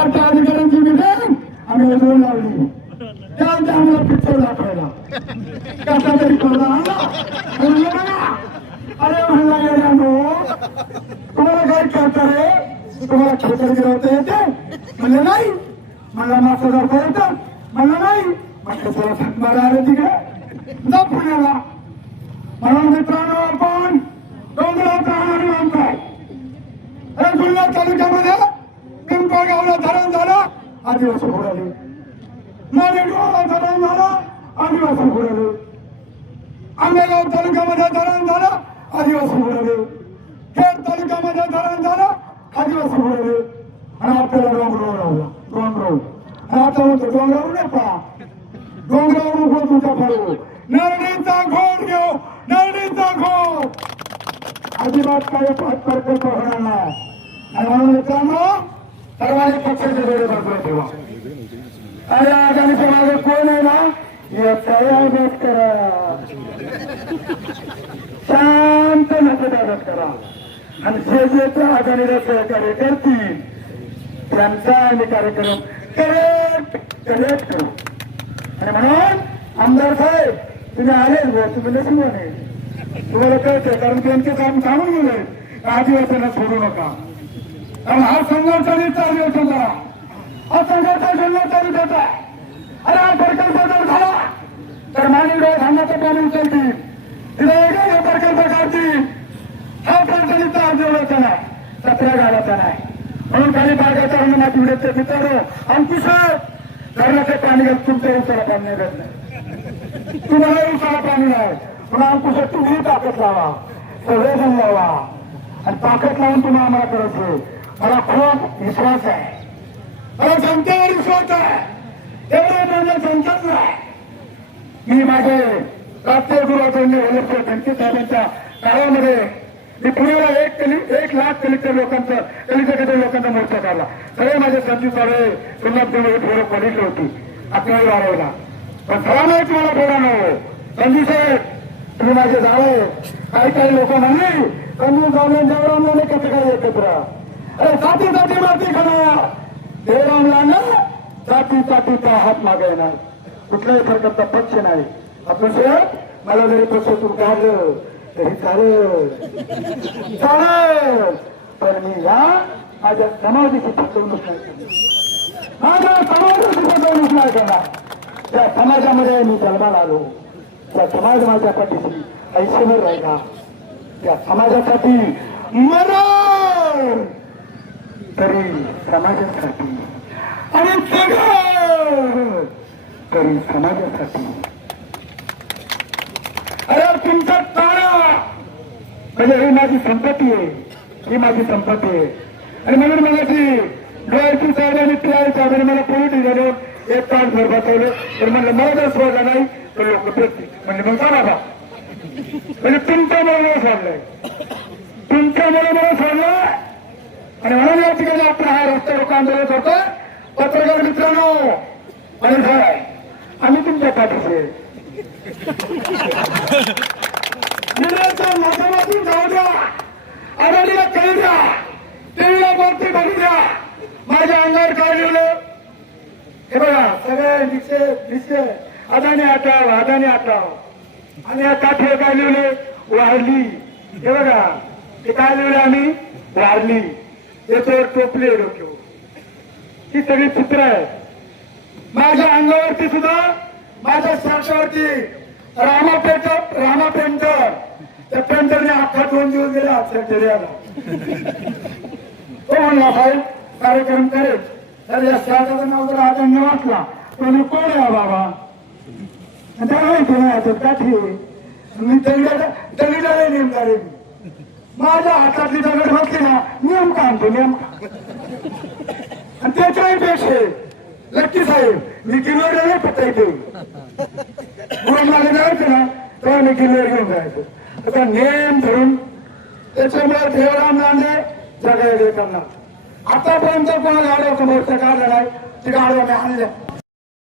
सरकारच्या अधिकाऱ्यांची मिटिंग आम्ही बोलून लावली. त्यानंतर आम्हाला पिक्चर दाखवायला कसा तरी करता म्हणलं बघा. अरे म्हणला गेल्यानो तुम्हाला काय करता रे, तुम्हाला खेळकर गिरवता येते म्हणलं नाही. म्हणला मासा धरता येतं म्हणलं नाही. म्हटलं तुला थकमारा आले तिकडे जा पुण्याला. म्हणून मित्रांनो आपण डोंगरात राहणारी म्हणताय. अरे जुन्नर तालुक्यामध्ये पिंपळगावला धरण झालं आदिवासी बुडाले, मालेगावला धरण झालं आदिवासी बुडाले, आंबेगाव तालुक्यामध्ये धरण झालं आदिवासी बुडाले, खेड तालुक्यामध्ये धरण झालं आदिवासी बुडाले. आणि आपल्याला डोंगरावर लावला डोंगरावर. आणि आता म्हणतो डोंगरावर नाही पहा, डोंगरावर उभं तुमचा पडू नरडीचा घोट घेऊ, नरडीचा घोट. अजिबात काही प्रकल्प होणार नाही. आणि म्हणून मित्रांनो सर्वांनी पक्षाचे डोळे बाजूला ठेवा. अरे आघाडीच्या मागे कोण आहे ना याचाही अभ्यास करा, शांत मतदान करा. आणि जे जे त्या आघाडीला सहकार्य करतील त्यांचा आम्ही कार्यक्रम करेक्ट करू. आणि म्हणून आमदार साहेब तुम्ही आले गो, तुम्ही नशिबाने तुम्हाला कळतंय कारण त्यांचे काम सांगून गेले आदिवासींना सोडू नका. कारण हा संघर्षाने चालू होतो जरा, हा संघर्ष चालू होता. अरे हा प्रकल्प जर झाला तर माणिकराव धान्याचं पाणी उचलतील, तिथे हे प्रकल्प काढतील. हा प्रकल्पाचा अर्ज होता नाही, सत्रा घालायचा नाही. म्हणून खाली बागाचा हनुमाती उडत मित्रांनो अंकुशर धरणाचे पाणी घाल तुमच्या उसाला पाणी नाही घात नाही, तुम्हाला उसाला पाणी नाही. म्हणून अंकुशर तुम्ही ताकद लावा, सगळेजण लावा. आणि ताकद लावून तुम्ही आम्हाला करायचं. मला खूप विश्वास आहे, मला जनतेवर विश्वास आहे. एवढं म्हणजे जनताच नाही. मी माझे राष्ट्रीय गृह त्यांचे साहेबांच्या काळामध्ये मी पुण्याला 1 लाख कलेक्टर लोकांचा मोर्चा काढला. सगळे माझे संजू साळे पुन्हा तुम्ही फोडं पडली होती अकरावी वाढवला. पण सर्वांना तुम्हाला फोडा नव्हे संजू साहेब तुम्ही माझे जावे. काही लोक म्हणले संजू सावले देवरामला कसं काय एकत्र. अरे जाती माती खाणार देवरामला ना जातीचा हात मागायणार. कुठल्याही प्रकारचा पक्ष नाही. आपण साहेब मला जरी पक्षातून काढलं तरी चालेल, पण मी या माझ्या समाजाची फसवणूक नाही करणार. माझ्या समाजाची फसवणूक नाही करणार. त्या समाजामध्ये मी जन्माला आलो, त्या समाज माझ्या पाठीशी आयुष्यभर राहिला. त्या समाजासाठी मरण तरी समाजासाठी आणि सगळं तरी समाजासाठी. अरे तुमचा ताळा म्हणजे ही माझी संपत्ती आहे, ही माझी संपत्ती आहे. आणि म्हणून मला ती डोळ्याची साहेबांनी टिआय साहेबांनी मला पोलिटिक झालं 1 तास भर बसवलं. तर म्हणलं मला जर सोडला नाही तर लोक प्रत्येक म्हणजे मग सांगा बा म्हणजे तुमच्यामुळे मला सोडलंय, तुमच्यामुळे मला सोडलं. आणि म्हणून या ठिकाणी आपला हा रस्ता रोको आंदोलन होतं. पत्रकार मित्रांनो आणि साहेब आम्ही तुमच्या पाठीशी आहे. माध्यमातून जाऊ द्या, आघाडीला कळू द्या, टीव्हीला वरती बघू द्या. माझ्या अंगावर काय लिहिलं हे बघा सगळे निश्चय अदानी हटाव. आणि या काठीवर काय लिहिले वारली. हे बघा हे काय लिहिले आम्ही वारली. याच्यावर टोपले डोक्यावर. ही सगळी चित्र आहेत. माझ्या अंगावरती सुद्धा माझ्या शर्टावरती रामा पेंटर त्या पेंटरने अख्खा 2 दिवस गेले अक्षरला. तो म्हणला साहेब कार्यक्रम करेल तर या शर्टाचं नाव जर आदरणीय वाचला तो कोण आहे बाबा त्या माहिती नाही काठी. मी दगडाला नेमदारे माझ्या हातातली दगड बसली ना नेमका आणतो नेमका. आणि त्याच्याही पेक्षा लक्की साहेब मी किलोवर नाही फक्त इथे मला जायचं ना तेव्हा मी किल्ल्यावर घेऊन जायचो. आता नेम धरून त्याच्यामुळे देवराम लांडे जगायला करणार. आतापर्यंत कोणा गाड्या मोर्चा काढला नाही ती गाड्या आणल्या